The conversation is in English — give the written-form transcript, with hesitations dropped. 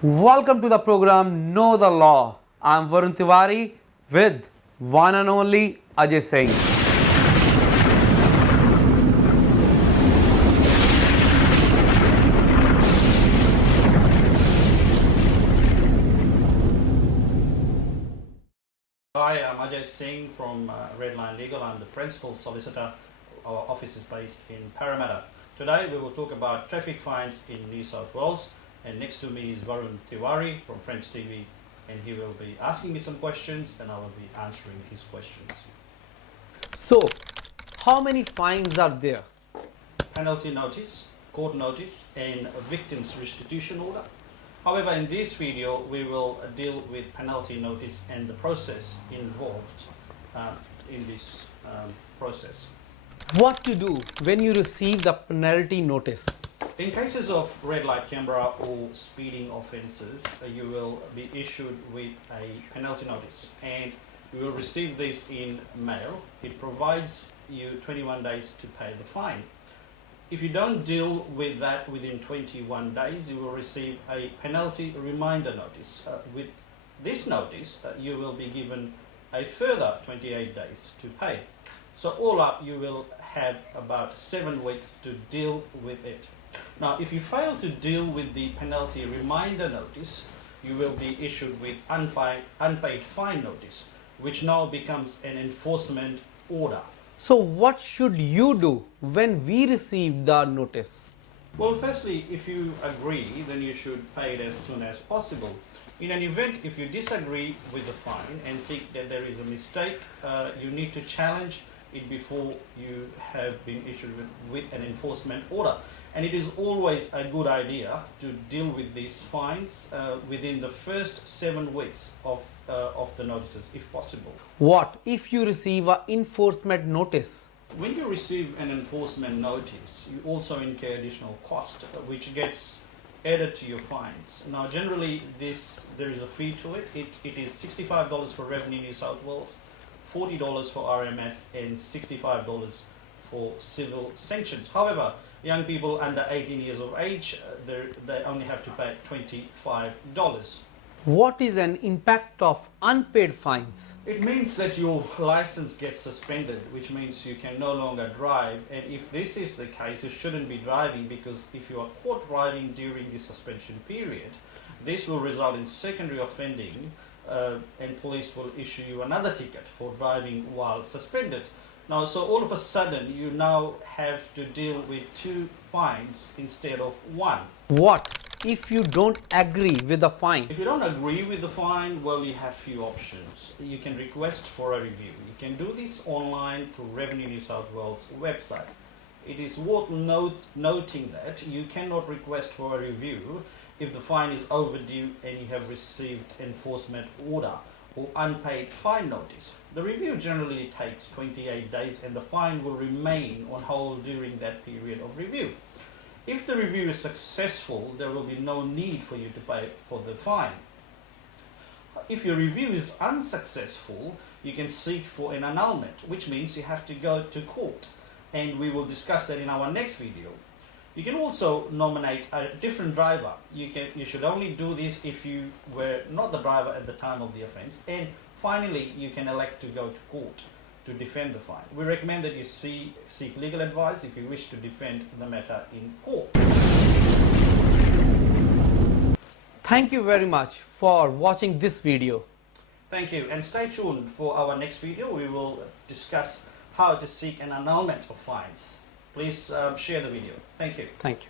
Welcome to the program Know the Law. I'm Varun Tiwari with one and only Ajay Singh. Hi, I'm Ajay Singh from Redline Legal. I'm the principal solicitor. Our office is based in Parramatta. Today we will talk about traffic fines in New South Wales. And next to me is Varun Tiwari from Friends TV, and he will be asking me some questions and I will be answering his questions. So, how many fines are there? Penalty notice, court notice, and a victim's restitution order. However, in this video we will deal with penalty notice and the process involved in this process. What to do when you receive the penalty notice? In cases of red light camera or speeding offences, you will be issued with a penalty notice and you will receive this in mail. It provides you 21 days to pay the fine. If you don't deal with that within 21 days, you will receive a penalty reminder notice. With this notice, you will be given a further 28 days to pay. So all up, you will have about 7 weeks to deal with it. Now, if you fail to deal with the penalty reminder notice, you will be issued with unpaid fine notice, which now becomes an enforcement order. So, what should you do when we receive the notice? Well, firstly, if you agree, then you should pay it as soon as possible. In an event, if you disagree with the fine and think that there is a mistake, you need to challenge it before you have been issued with an enforcement order. And it is always a good idea to deal with these fines within the first 7 weeks of the notices, if possible. What if you receive an enforcement notice? When you receive an enforcement notice, you also incur additional cost, which gets added to your fines. Now, generally, there is a fee to it. It is $65 for Revenue New South Wales, $40 for RMS, and $65 for civil sanctions. However, young people under 18 years of age, they only have to pay $25. What is an impact of unpaid fines? It means that your license gets suspended, which means you can no longer drive. And if this is the case, you shouldn't be driving, because if you are caught driving during the suspension period, this will result in secondary offending, and police will issue you another ticket for driving while suspended. Now, so all of a sudden, you now have to deal with 2 fines instead of 1. What if you don't agree with the fine? If you don't agree with the fine, well, you have few options. You can request for a review. You can do this online through Revenue New South Wales website. It is worth noting that you cannot request for a review if the fine is overdue and you have received enforcement order or unpaid fine notice. The review generally takes 28 days and the fine will remain on hold during that period of review. If the review is successful, there will be no need for you to pay for the fine. If your review is unsuccessful, you can seek for an annulment, which means you have to go to court, and we will discuss that in our next video. You can also nominate a different driver. You should only do this if you were not the driver at the time of the offence. And finally, you can elect to go to court to defend the fine. We recommend that you seek legal advice if you wish to defend the matter in court. Thank you very much for watching this video. Thank you, and stay tuned for our next video. We will discuss how to seek an annulment of fines. Please share the video. Thank you. Thank you.